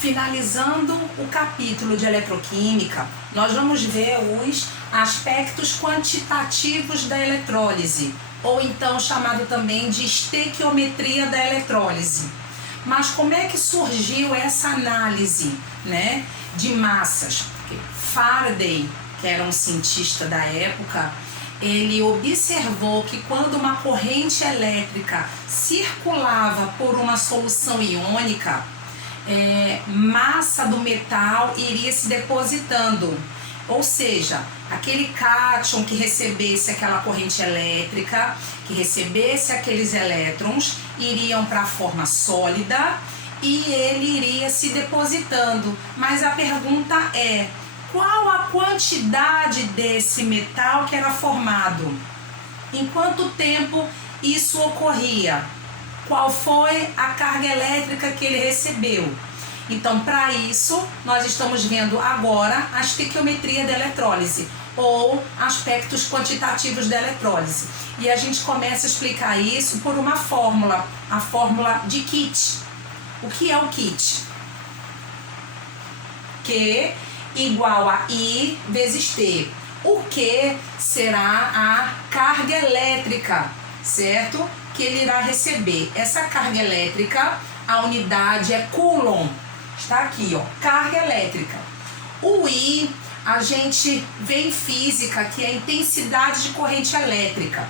Finalizando o capítulo de eletroquímica, nós vamos ver os aspectos quantitativos da eletrólise, ou então chamado também de estequiometria da eletrólise. Mas como é que surgiu essa análise, de massas? Faraday, que era um cientista da época, ele observou que quando uma corrente elétrica circulava por uma solução iônica, massa do metal iria se depositando, ou seja, aquele cátion que recebesse aquela corrente elétrica, que recebesse aqueles elétrons, iriam para a forma sólida e ele iria se depositando. Mas a pergunta é, qual a quantidade desse metal que era formado? Em quanto tempo isso ocorria? Qual foi a carga elétrica que ele recebeu? Então, para isso, nós estamos vendo agora a estequiometria da eletrólise, ou aspectos quantitativos da eletrólise. E a gente começa a explicar isso por uma fórmula, a fórmula de Kitt. O que é o Kitt? Q igual a I vezes T. O Q será a carga elétrica, certo? Que ele irá receber. Essa carga elétrica, a unidade é Coulomb. Está aqui, ó, carga elétrica. O I, a gente vê em física que é intensidade de corrente elétrica.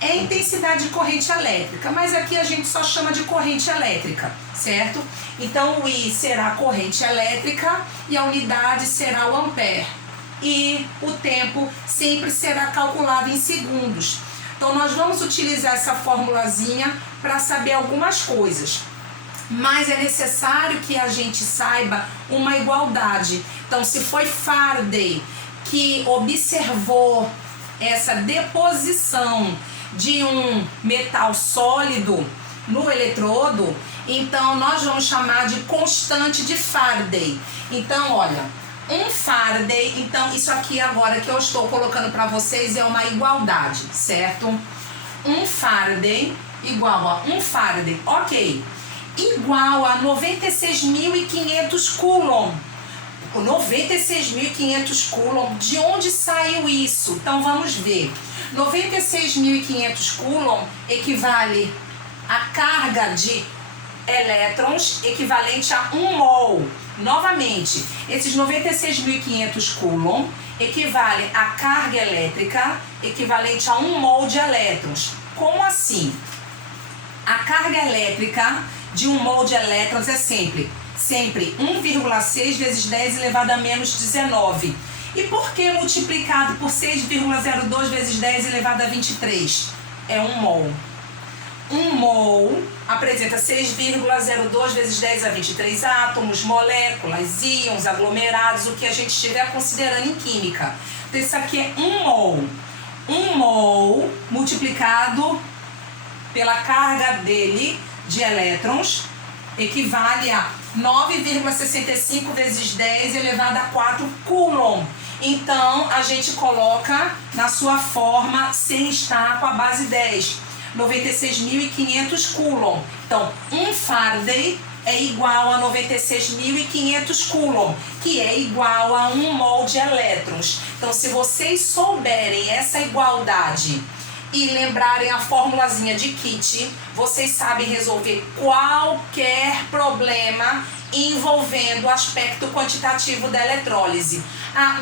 É intensidade de corrente elétrica, mas aqui a gente só chama de corrente elétrica, certo? Então o I será corrente elétrica e a unidade será o ampere. E o tempo sempre será calculado em segundos. Então nós vamos utilizar essa formulazinha para saber algumas coisas. Mas é necessário que a gente saiba uma igualdade. Então, se foi Faraday que observou essa deposição de um metal sólido no eletrodo, então nós vamos chamar de constante de Faraday. Então, olha, um Faraday, então isso aqui agora que eu estou colocando para vocês é uma igualdade, certo? Um Faraday igual a um Faraday, ok, igual a 96.500 Coulomb. 96.500 Coulomb, de onde saiu isso? Então vamos ver. 96.500 Coulomb equivale a carga de elétrons equivalente a 1 mol. Novamente, esses 96.500 Coulomb equivale a carga elétrica equivalente a 1 mol de elétrons. Como assim? A carga elétrica de 1 mol de elétrons é sempre 1,6 vezes 10 elevado a menos 19. E por que multiplicado por 6,02 vezes 10 elevado a 23? É 1 mol. 1 mol apresenta 6,02 vezes 10 a 23 átomos, moléculas, íons, aglomerados, o que a gente estiver considerando em química. Então isso aqui é 1 mol. 1 mol multiplicado pela carga dele de elétrons equivale a 9,65 vezes 10 elevado a 4 Coulomb. Então, a gente coloca na sua forma sem estar com a base 10. 96.500 Coulomb. Então, um Faraday é igual a 96.500 Coulomb, que é igual a 1 mol de elétrons. Então, se vocês souberem essa igualdade e lembrarem a formulazinha de Kitt, vocês sabem resolver qualquer problema envolvendo o aspecto quantitativo da eletrólise.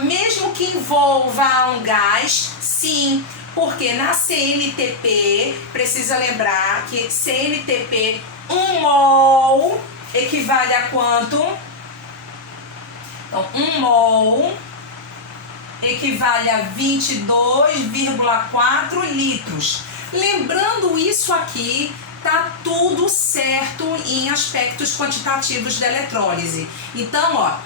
Mesmo que envolva um gás, sim, porque na CNTP, precisa lembrar que CNTP 1 mol equivale a quanto? Então, 1 mol equivale a 22,4 litros. Lembrando isso aqui, tá tudo certo em aspectos quantitativos da eletrólise. Então, ó,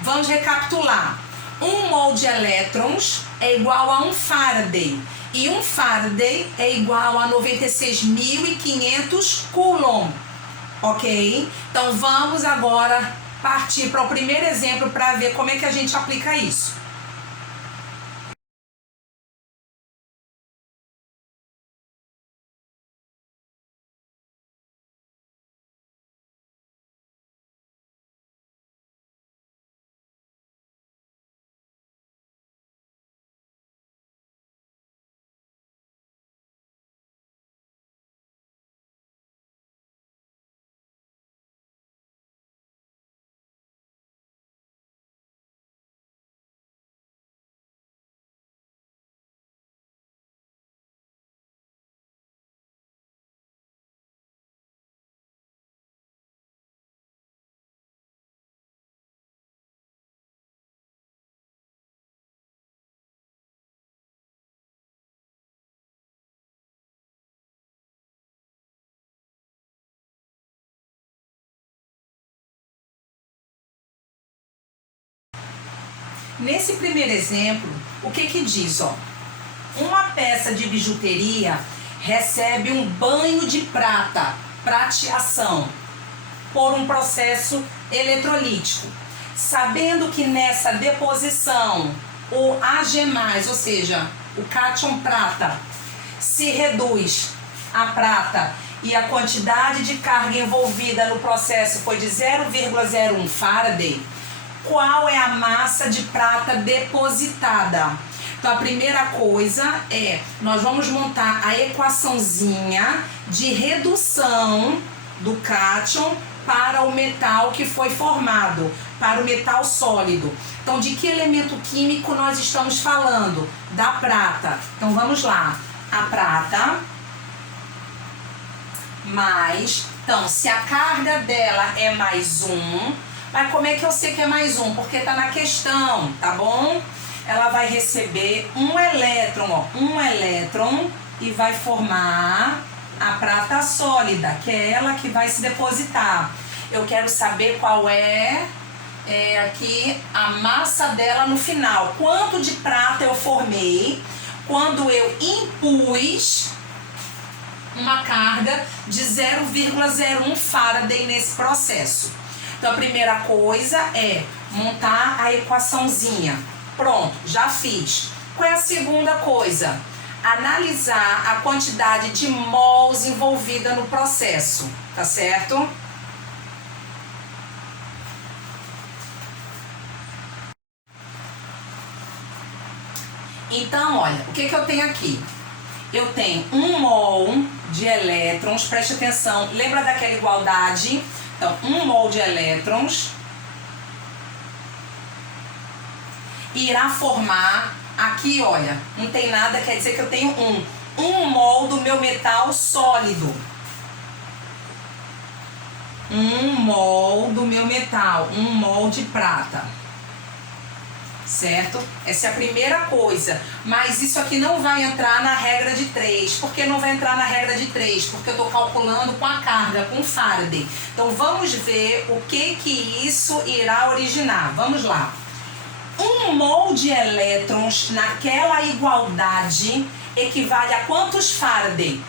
vamos recapitular. 1 mol de elétrons é igual a 1 Faraday. E 1 Faraday é igual a 96.500 Coulomb. Ok? Então, vamos agora partir para o primeiro exemplo para ver como é que a gente aplica isso. Nesse primeiro exemplo, o que diz, ó? Uma peça de bijuteria recebe um banho de prata, prateação, por um processo eletrolítico. Sabendo que nessa deposição o Ag+, ou seja, o cátion prata, se reduz a prata e a quantidade de carga envolvida no processo foi de 0,01 Faraday, qual é a massa de prata depositada? Então, a primeira coisa é, nós vamos montar a equaçãozinha de redução do cátion para o metal que foi formado, para o metal sólido. Então, de que elemento químico nós estamos falando? Da prata. Então, vamos lá. A prata mais... Então, se a carga dela é +1, mas como é que eu sei que é +1? Porque está na questão, tá bom? Ela vai receber um elétron, ó, um elétron, e vai formar a prata sólida, que é ela que vai se depositar. Eu quero saber qual é aqui a massa dela no final. Quanto de prata eu formei quando eu impus uma carga de 0,01 Faraday nesse processo. Então, a primeira coisa é montar a equaçãozinha. Pronto, já fiz. Qual é a segunda coisa? Analisar a quantidade de mols envolvida no processo, tá certo? Então, olha, o que eu tenho aqui? Eu tenho 1 mol de elétrons, preste atenção, lembra daquela igualdade? Então, 1 mol de elétrons irá formar, aqui olha, não tem nada, quer dizer que eu tenho 1 mol do meu metal sólido. 1 mol do meu metal, 1 mol de prata. Certo? Essa é a primeira coisa. Mas isso aqui não vai entrar na regra de 3. Por que não vai entrar na regra de 3? Porque eu estou calculando com a carga, com Faraday. Então vamos ver o que isso irá originar. Vamos lá. 1 mol de elétrons naquela igualdade equivale a quantos Faraday?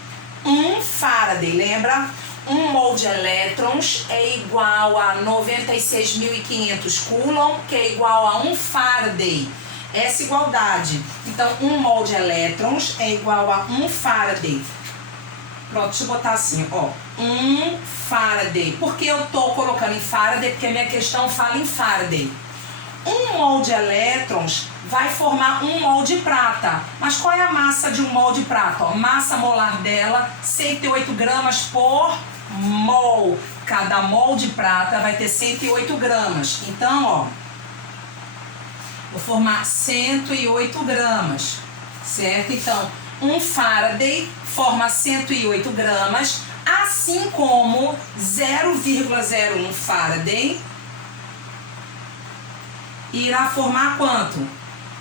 1 Faraday, lembra? 1 mol de elétrons é igual a 96.500 Coulomb, que é igual a 1 Faraday. Essa igualdade. Então, 1 mol de elétrons é igual a 1 Faraday. Pronto, deixa eu botar assim, ó. 1 Faraday. Por que eu tô colocando em Faraday? Porque a minha questão fala em Faraday. 1 mol de elétrons vai formar 1 mol de prata. Mas qual é a massa de 1 mol de prata? Ó, massa molar dela, 108 gramas por mol. Cada mol de prata vai ter 108 gramas. Então, ó, vou formar 108 gramas, certo? Então, 1 Faraday forma 108 gramas, assim como 0,01 Faraday irá formar quanto?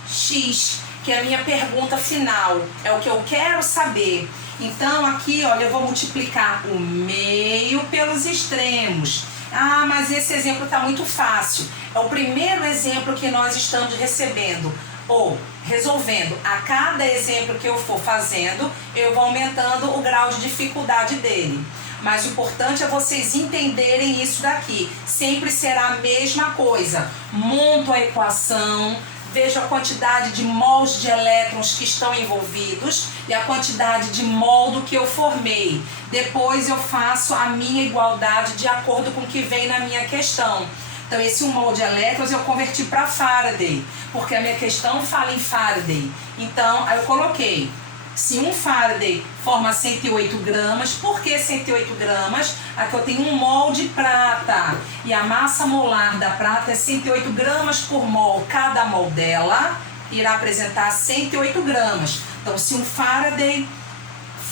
X, que é a minha pergunta final, é o que eu quero saber. Então, aqui, olha, eu vou multiplicar o meio pelos extremos. Ah, mas esse exemplo está muito fácil. É o primeiro exemplo que nós estamos recebendo ou resolvendo. A cada exemplo que eu for fazendo, eu vou aumentando o grau de dificuldade dele. Mas o importante é vocês entenderem isso daqui. Sempre será a mesma coisa. Monto a equação, vejo a quantidade de mols de elétrons que estão envolvidos e a quantidade de mol do que eu formei. Depois eu faço a minha igualdade de acordo com o que vem na minha questão. Então, esse 1 mol de elétrons eu converti para Faraday, porque a minha questão fala em Faraday. Então, aí eu coloquei, se 1 Faraday forma 108 gramas, por que 108 gramas? Aqui eu tenho 1 mol de prata e a massa molar da prata é 108 gramas por mol. Cada mol dela irá apresentar 108 gramas. Então, se 1 Faraday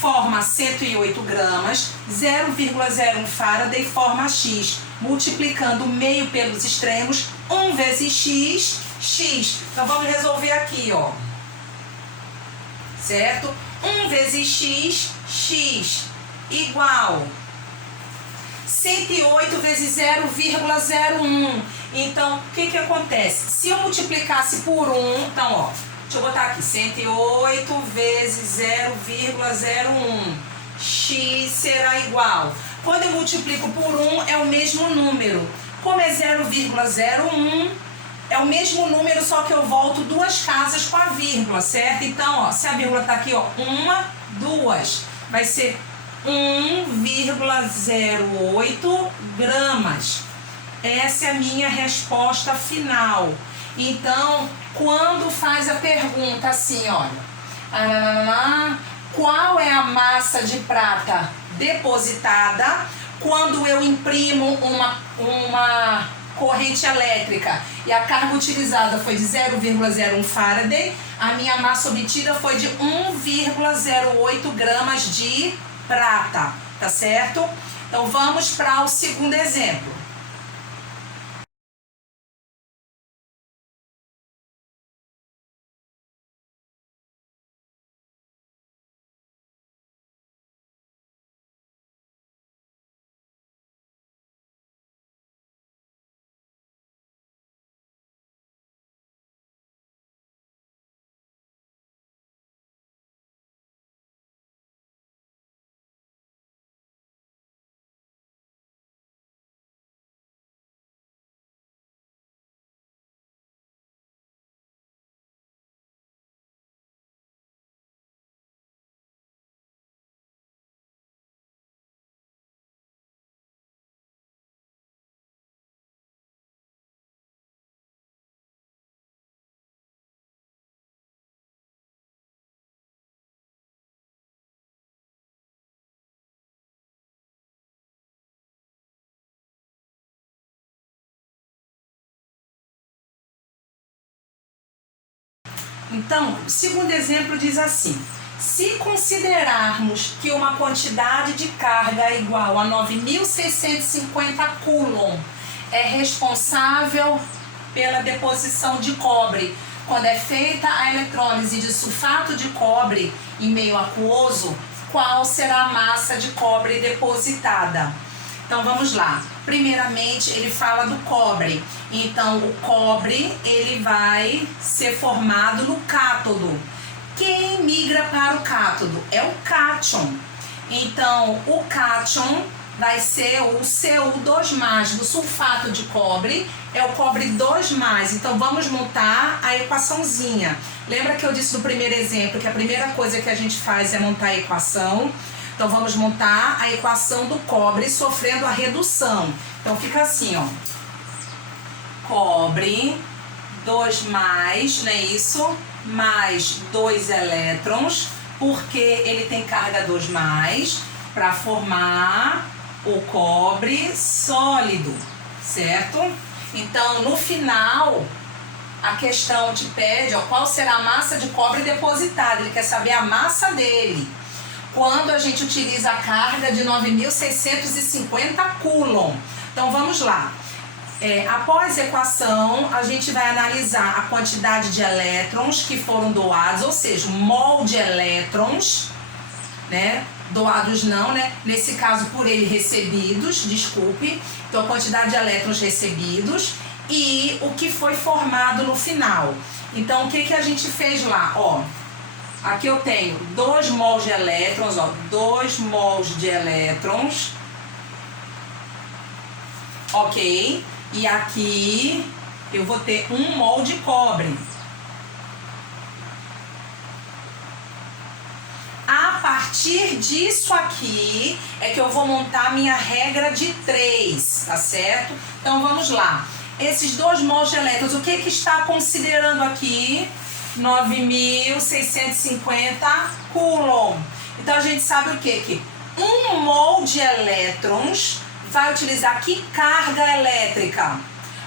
forma 108 gramas, 0,01 Faraday forma X. Multiplicando o meio pelos extremos, 1 vezes X, X. Então, vamos resolver aqui, ó. Certo? 1 vezes X, X, igual 108 vezes 0,01. Então, o que que acontece? Se eu multiplicasse por 1, então, ó, deixa eu botar aqui, 108 vezes 0,01. X será igual. Quando eu multiplico por 1, é o mesmo número. Como é 0,01, é o mesmo número, só que eu volto 2 casas com a vírgula, certo? Então, ó, se a vírgula tá aqui, ó, 1, 2, vai ser 1,08 gramas. Essa é a minha resposta final. Então, quando faz a pergunta assim, olha, qual é a massa de prata depositada quando eu imprimo uma corrente elétrica e a carga utilizada foi de 0,01 Faraday, a minha massa obtida foi de 1,08 gramas de prata, tá certo? Então vamos para o segundo exemplo. Então, o segundo exemplo diz assim: se considerarmos que uma quantidade de carga igual a 9.650 coulomb é responsável pela deposição de cobre, quando é feita a eletrólise de sulfato de cobre em meio aquoso, qual será a massa de cobre depositada? Então vamos lá. Primeiramente ele fala do cobre. Então o cobre ele vai ser formado no cátodo. Quem migra para o cátodo é o cátion. Então o cátion vai ser o Cu2+, do sulfato de cobre, é o cobre 2+. Então vamos montar a equaçãozinha. Lembra que eu disse no primeiro exemplo que a primeira coisa que a gente faz é montar a equação? Então vamos montar a equação do cobre sofrendo a redução. Então fica assim, ó. Cobre 2+, não é isso? Mais 2 elétrons, porque ele tem carga 2+, para formar o cobre sólido, certo? Então no final a questão te pede, ó, qual será a massa de cobre depositada. Ele quer saber a massa dele quando a gente utiliza a carga de 9.650 coulomb. Então vamos lá. Após a equação, a gente vai analisar a quantidade de elétrons que foram doados, ou seja, o mol de elétrons, né? Doados não, né? Nesse caso, por ele recebidos, desculpe. Então, a quantidade de elétrons recebidos e o que foi formado no final. Então, o que que a gente fez lá? Ó, aqui eu tenho 2 mols de elétrons, ó, 2 mols de elétrons, ok? E aqui eu vou ter 1 mol de cobre. A partir disso aqui é que eu vou montar minha regra de 3, tá certo? Então vamos lá. Esses 2 mols de elétrons, o que que está considerando aqui? 9.650 coulomb. Então a gente sabe o que? Que 1 mol de elétrons vai utilizar que carga elétrica?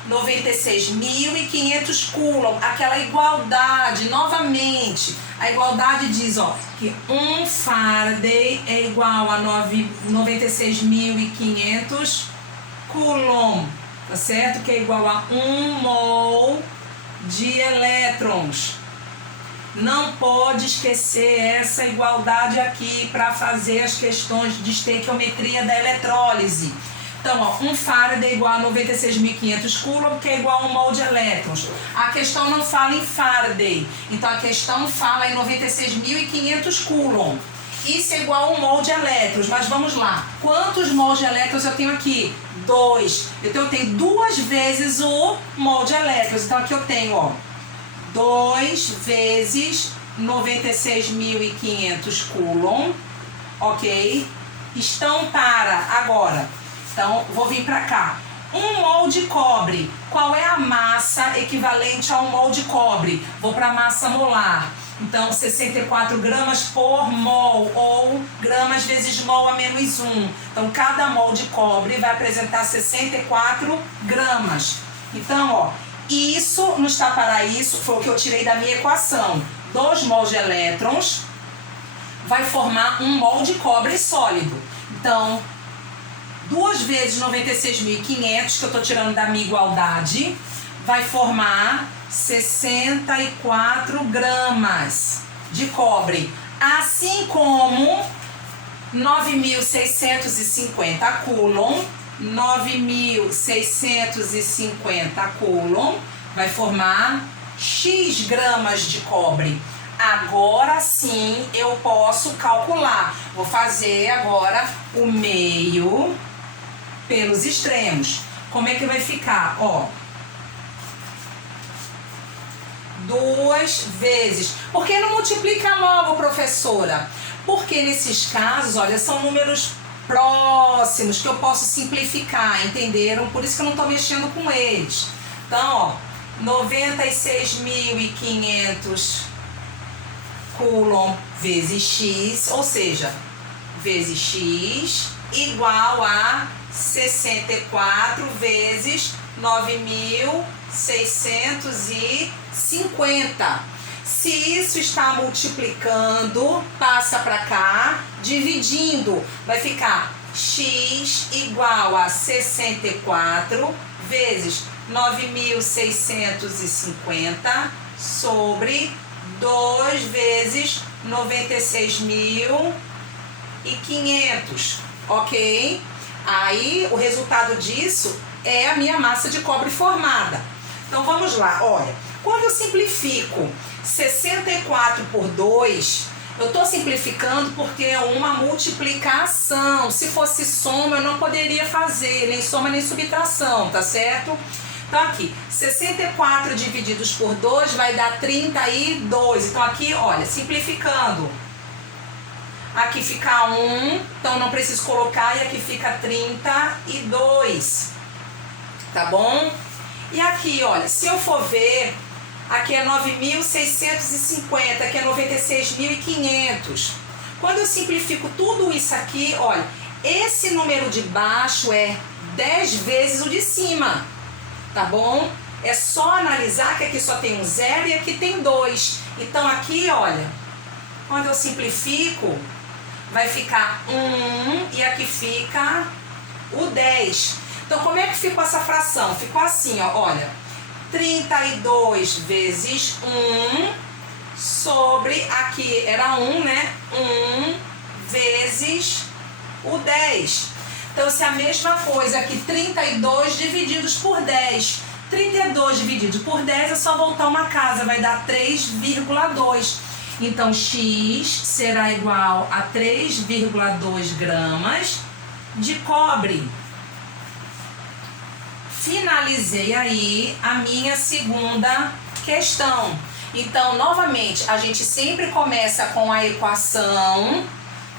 96.500 coulomb. Aquela igualdade, novamente, a igualdade diz, ó, que 1 Faraday é igual a 96.500 coulomb, tá certo? Que é igual a 1 mol de elétrons. Não pode esquecer essa igualdade aqui para fazer as questões de estequiometria da eletrólise. Então, ó, 1 farad é igual a 96.500 coulomb, que é igual a 1 mol de elétrons. A questão não fala em Faraday, então a questão fala em 96.500 coulomb. Isso é igual a 1 mol de elétrons, mas vamos lá. Quantos mols de elétrons eu tenho aqui? 2. Então eu tenho 2 vezes o mol de elétrons. Então aqui eu tenho, ó, 2 vezes 96.500 coulomb, ok? Estão para agora. Então, vou vir para cá. 1 mol de cobre. Qual é a massa equivalente a 1 mol de cobre? Vou para a massa molar. Então, 64 gramas por mol, ou gramas vezes mol a menos 1. Então, cada mol de cobre vai apresentar 64 gramas. Então, ó, isso não está para isso, foi o que eu tirei da minha equação. 2 mols de elétrons vai formar 1 mol de cobre sólido. Então, 2 vezes 96.500, que eu estou tirando da minha igualdade, vai formar 64 gramas de cobre. Assim como 9.650 coulomb, 9.650 coulomb vai formar X gramas de cobre. Agora sim eu posso calcular. Vou fazer agora o meio pelos extremos. Como é que vai ficar? Ó, 2 vezes. Por que não multiplica logo, professora? Porque nesses casos, olha, são números próximos que eu posso simplificar, entenderam? Por isso que eu não estou mexendo com eles. Então, ó, 96.500 coulomb vezes X, ou seja, vezes X igual a 64 vezes 9.650. Se isso está multiplicando, passa para cá, dividindo, vai ficar X igual a 64 vezes 9.650 sobre 2 vezes 96.500, ok? Aí o resultado disso é a minha massa de cobre formada. Então vamos lá, olha, quando eu simplifico 64 por 2, eu estou simplificando porque é uma multiplicação. Se fosse soma, eu não poderia fazer nem soma nem subtração, tá certo? Então aqui, 64 divididos por 2 vai dar 32. Então aqui, olha, simplificando. Aqui fica 1, então não preciso colocar, e aqui fica 32. Tá bom? E aqui, olha, se eu for ver, aqui é 9.650, aqui é 96.500. Quando eu simplifico tudo isso aqui, olha, esse número de baixo é 10 vezes o de cima. Tá bom? É só analisar que aqui só tem um 0 e aqui tem 2. Então aqui, olha, quando eu simplifico, vai ficar 1 e aqui fica o 10. Então como é que ficou essa fração? Ficou assim, ó, olha, 32 vezes 1 sobre, aqui era 1, né? 1 vezes o 10. Então, se é a mesma coisa aqui, 32 divididos por 10. 32 dividido por 10 é só voltar uma casa, vai dar 3,2. Então, X será igual a 3,2 gramas de cobre. Finalizei aí a minha segunda questão. Então, novamente, a gente sempre começa com a equação,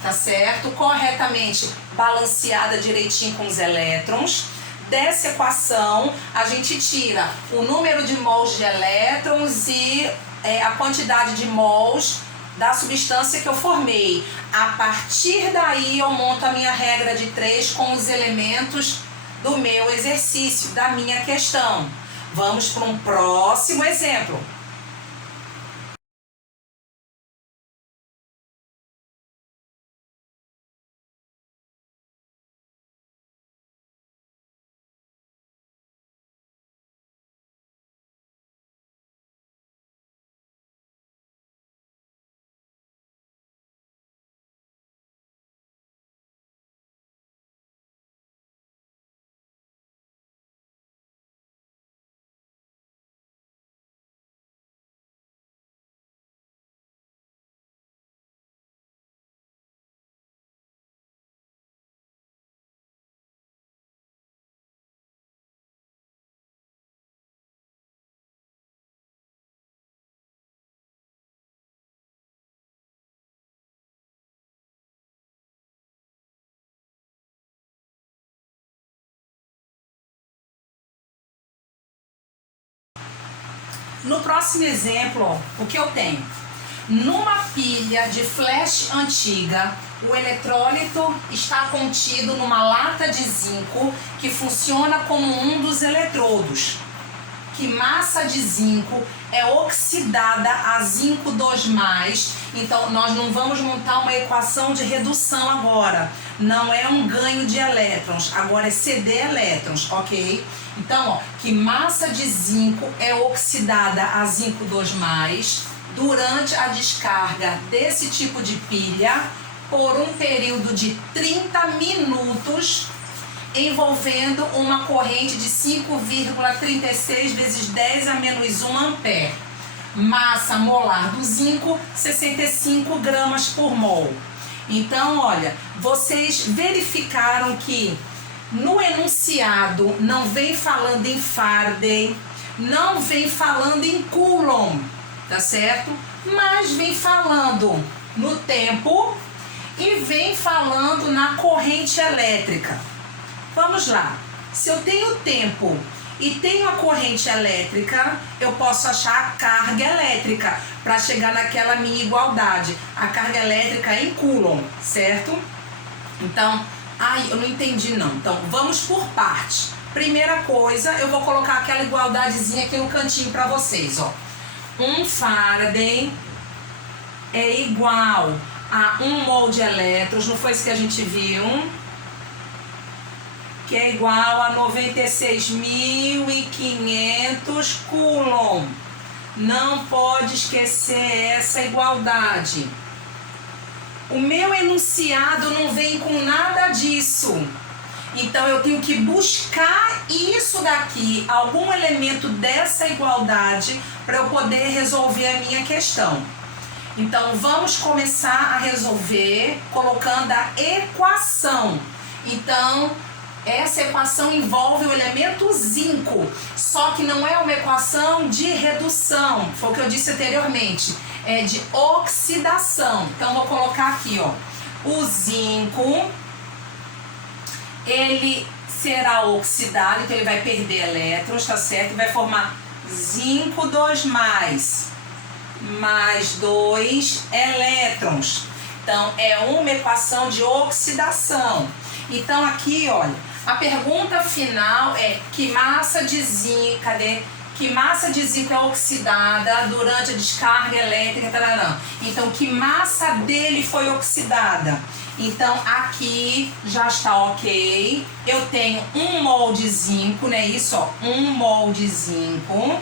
tá certo? Corretamente balanceada direitinho com os elétrons. Dessa equação, a gente tira o número de mols de elétrons e a quantidade de mols da substância que eu formei. A partir daí, eu monto a minha regra de 3 com os elementos do meu exercício, da minha questão. Vamos para um próximo exemplo. No próximo exemplo, ó, o que eu tenho? Numa pilha de flash antiga, o eletrólito está contido numa lata de zinco que funciona como um dos eletrodos. Que massa de zinco é oxidada a zinco 2+. Então, nós não vamos montar uma equação de redução agora. Não é um ganho de elétrons, agora é ceder elétrons, ok? Então, ó, que massa de zinco é oxidada a zinco 2+, durante a descarga desse tipo de pilha por um período de 30 minutos, envolvendo uma corrente de 5,36 vezes 10 a menos 1 ampere. Massa molar do zinco, 65 gramas por mol. Então, olha, vocês verificaram que no enunciado não vem falando em Faraday, não vem falando em Coulomb, tá certo? Mas vem falando no tempo e vem falando na corrente elétrica. Vamos lá. Se eu tenho tempo e tenho a corrente elétrica, eu posso achar a carga elétrica para chegar naquela minha igualdade. A carga elétrica é em Coulomb, certo? Então, eu não entendi não. Então, vamos por parte. Primeira coisa, eu vou colocar aquela igualdadezinha aqui no cantinho para vocês, ó. 1 Faraday é igual a 1 mol de elétrons, não foi isso que a gente viu? Que é igual a 96.500 Coulomb. Não pode esquecer essa igualdade. O meu enunciado não vem com nada disso. Então, eu tenho que buscar isso daqui, algum elemento dessa igualdade, para eu poder resolver a minha questão. Então, vamos começar a resolver colocando a equação. Então, essa equação envolve o elemento zinco, só que não é uma equação de redução, foi o que eu disse anteriormente, é de oxidação. Então, vou colocar aqui, ó, o zinco, ele será oxidado, então ele vai perder elétrons, tá certo? E vai formar zinco 2+, mais 2 elétrons. Então, é uma equação de oxidação. Então, aqui, olha, a pergunta final é que massa de zinco, que massa de zinco é oxidada durante a descarga elétrica, tararã. Então, que massa dele foi oxidada? Então, aqui já está ok. Eu tenho 1 mol de zinco, né? Isso, ó, 1 mol de zinco.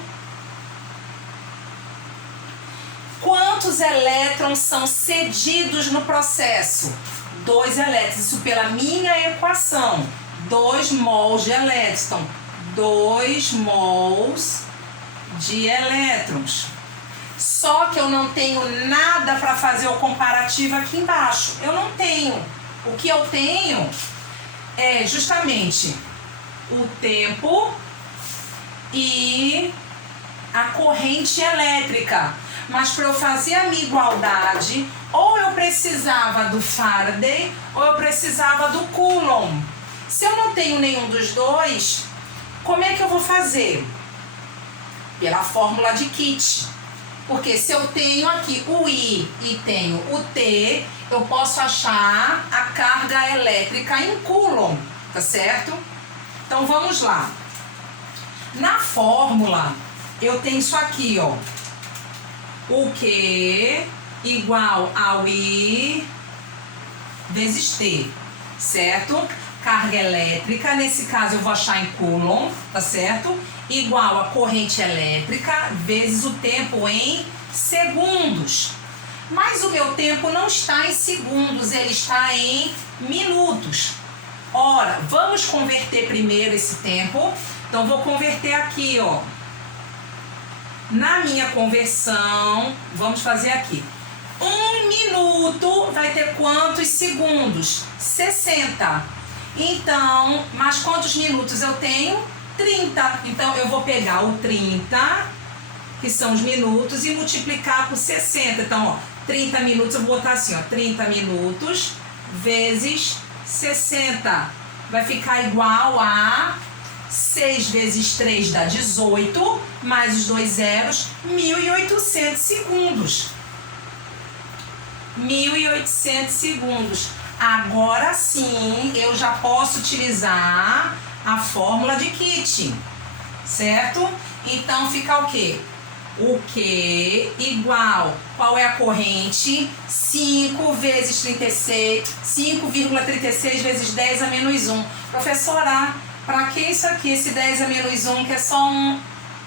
Quantos elétrons são cedidos no processo? 2 elétrons, isso pela minha equação. 2 mols de elétrons. Então, 2 mols de elétrons. Só que eu não tenho nada para fazer o comparativo aqui embaixo. Eu não tenho. O que eu tenho é justamente o tempo e a corrente elétrica. Mas para eu fazer a minha igualdade, ou eu precisava do Faraday ou eu precisava do Coulomb. Se eu não tenho nenhum dos dois, como é que eu vou fazer? Pela fórmula de Kitch. Porque se eu tenho aqui o I e tenho o T, eu posso achar a carga elétrica em Coulomb, tá certo? Então vamos lá. Na fórmula, eu tenho isso aqui, ó. O Q igual ao I vezes T, certo? Carga elétrica, nesse caso eu vou achar em Coulomb, tá certo? Igual a corrente elétrica vezes o tempo em segundos. Mas o meu tempo não está em segundos, ele está em minutos. Ora, vamos converter primeiro esse tempo. Então, vou converter aqui, ó. Na minha conversão, vamos fazer aqui. 1 minuto vai ter quantos segundos? 60. Então, mais quantos minutos eu tenho? 30. Então, eu vou pegar o 30, que são os minutos, e multiplicar por 60. Então, ó, 30 minutos, eu vou botar assim, ó, 30 minutos vezes 60. Vai ficar igual a 6 vezes 3 dá 18, mais os 2 zeros, 1.800 segundos. 1.800 segundos. Agora sim, eu já posso utilizar a fórmula de Kitting, certo? Então fica o quê? O Q igual, qual é a corrente? 5 vezes 36, 5,36 vezes 10 a menos 1. Professora, para que isso aqui, esse 10 a menos 1, que é só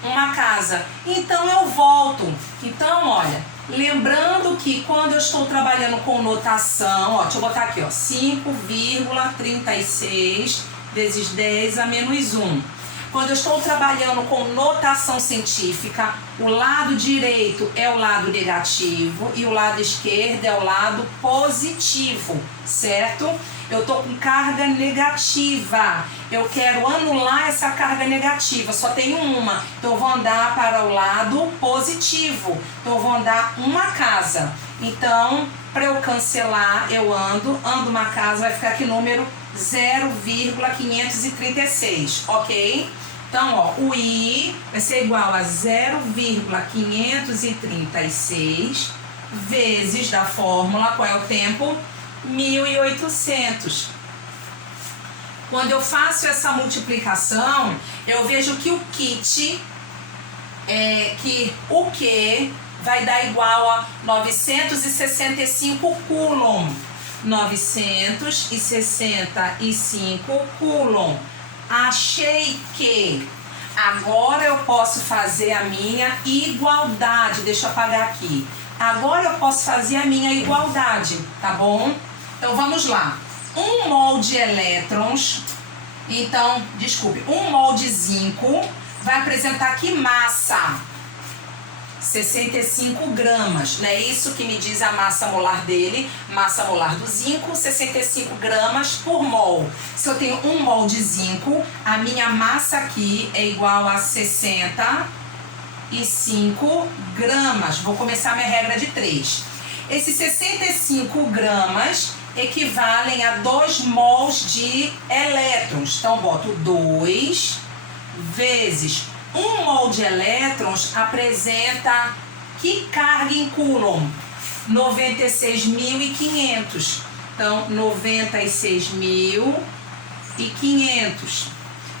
uma casa? Então eu volto. Então, olha, lembrando que quando eu estou trabalhando com notação, ó, deixa eu botar aqui, ó, 5,36 vezes 10 a menos 1. Quando eu estou trabalhando com notação científica, o lado direito é o lado negativo e o lado esquerdo é o lado positivo, certo? Eu estou com carga negativa. Eu quero anular essa carga negativa, só tenho uma. Então eu vou andar para o lado positivo. Então eu vou andar uma casa. Então, para eu cancelar, eu ando uma casa, vai ficar aqui número 0,536, ok? Então, ó, o I vai ser igual a 0,536 vezes da fórmula, qual é o tempo? 1.800. Quando eu faço essa multiplicação, eu vejo que o kit, que o Q vai dar igual a 965 coulomb. 965 coulomb. Achei que agora eu posso fazer a minha igualdade. Deixa eu apagar aqui. Agora eu posso fazer a minha igualdade, tá bom? Então vamos lá. 1 mol de elétrons, então, desculpe, 1 mol de zinco vai apresentar que massa? 65 gramas, não é isso que me diz a massa molar dele? Massa molar do zinco, 65 gramas por mol. Se eu tenho 1 mol de zinco, a minha massa aqui é igual a 65 gramas. Vou começar minha regra de 3. Esses 65 gramas equivalem a 2 mols de elétrons. Então, boto 2 vezes 1 mol de elétrons apresenta que carga em coulomb? 96.500. Então, 96.500.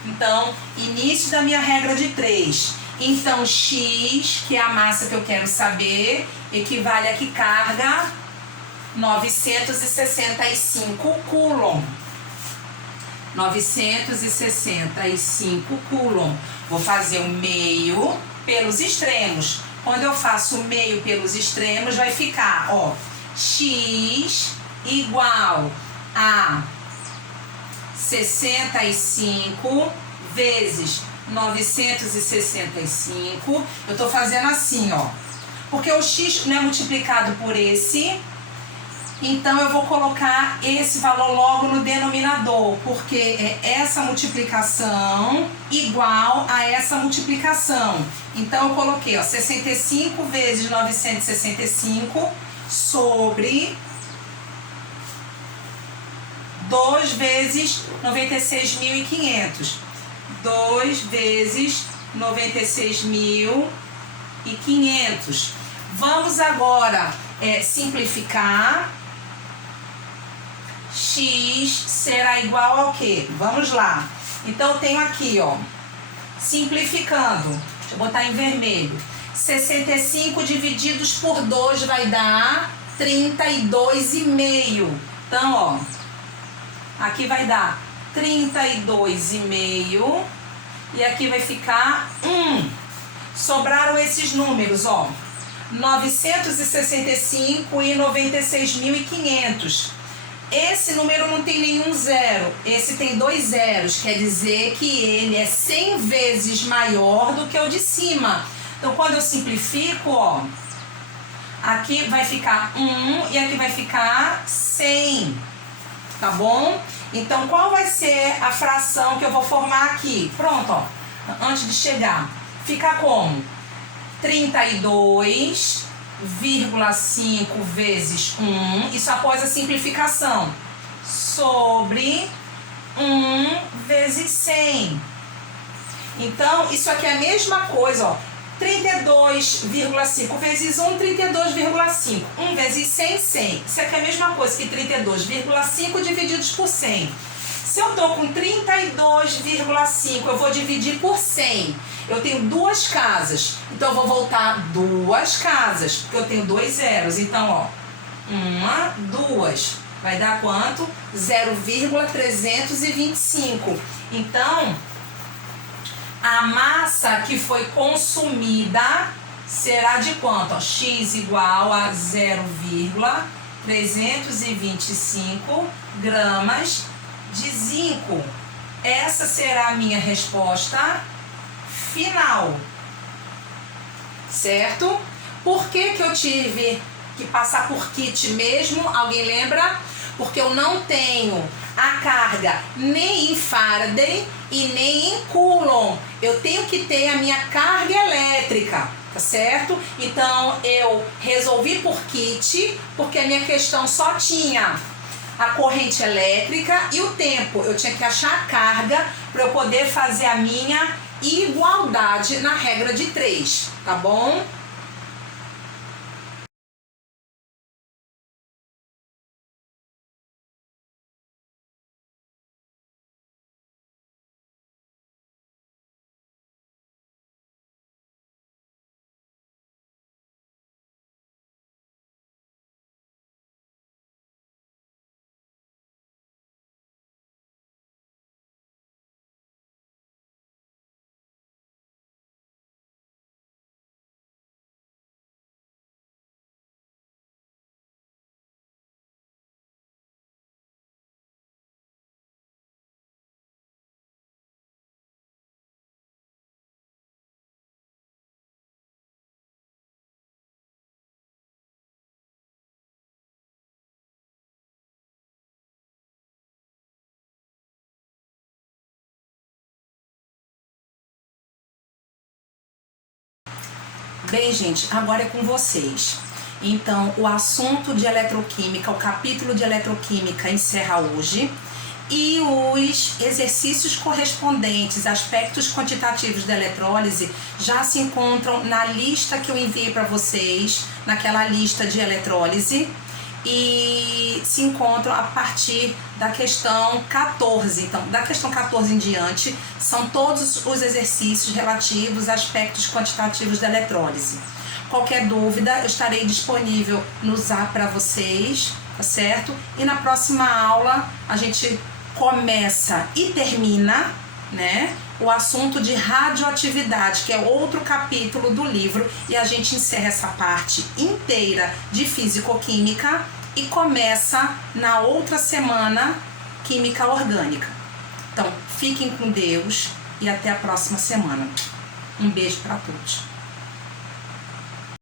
Então, início da minha regra de 3. Então, X, que é a massa que eu quero saber, equivale a que carga? 965 coulomb. 965 coulomb. Vou fazer o meio pelos extremos. Quando eu faço o meio pelos extremos, vai ficar, ó, X igual a 65 vezes 965. Eu tô fazendo assim, ó. Porque o X não é multiplicado por esse, então eu vou colocar esse valor logo no denominador, porque é essa multiplicação igual a essa multiplicação. Então eu coloquei, ó, 65 vezes 965 sobre 2 vezes 96.500. 2 vezes 96.500. Vamos agora simplificar. X será igual ao quê? Vamos lá. Então, eu tenho aqui, ó, simplificando. Deixa eu botar em vermelho. 65 divididos por 2 vai dar 32,5. Então, ó, aqui vai dar 32,5 e aqui vai ficar 1. Sobraram esses números, ó, 965 e 96.500. Esse número não tem nenhum zero, esse tem 2 zeros, quer dizer que ele é 100 vezes maior do que o de cima. Então, quando eu simplifico, ó, aqui vai ficar 1 e aqui vai ficar 100, tá bom? Então, qual vai ser a fração que eu vou formar aqui? Pronto, ó, antes de chegar, fica como? 32,5 vezes 1, isso após a simplificação, sobre 1 vezes 100. Então, isso aqui é a mesma coisa, ó. 32,5 vezes 1, 32,5. 1 vezes 100, 100. Isso aqui é a mesma coisa que 32,5 divididos por 100. Se eu tô com 32,5, eu vou dividir por 100. Eu tenho duas casas, então eu vou voltar duas casas, porque eu tenho dois zeros. Então, ó, uma, duas. Vai dar quanto? 0,325. Então, a massa que foi consumida será de quanto? Ó, x igual a 0,325 gramas de zinco. Essa será a minha resposta final. Certo? Por que eu tive que passar por kit mesmo? Alguém lembra? Porque eu não tenho a carga nem em Faraday e nem em Coulomb. Eu tenho que ter a minha carga elétrica, tá certo? Então eu resolvi por kit, porque a minha questão só tinha a corrente elétrica e o tempo. Eu tinha que achar a carga para eu poder fazer a minha igualdade na regra de 3, tá bom? Bem, gente, agora é com vocês. Então, o assunto de eletroquímica, o capítulo de eletroquímica encerra hoje. E os exercícios correspondentes, aspectos quantitativos da eletrólise, já se encontram na lista que eu enviei para vocês, naquela lista de eletrólise, e se encontram a partir da questão 14. Então, da questão 14 em diante, são todos os exercícios relativos a aspectos quantitativos da eletrólise. Qualquer dúvida, eu estarei disponível no Zap para vocês, tá certo? E na próxima aula, a gente começa e termina, né, o assunto de radioatividade, que é outro capítulo do livro, e a gente encerra essa parte inteira de físico-química e começa na outra semana química orgânica. Então, fiquem com Deus e até a próxima semana. Um beijo para todos.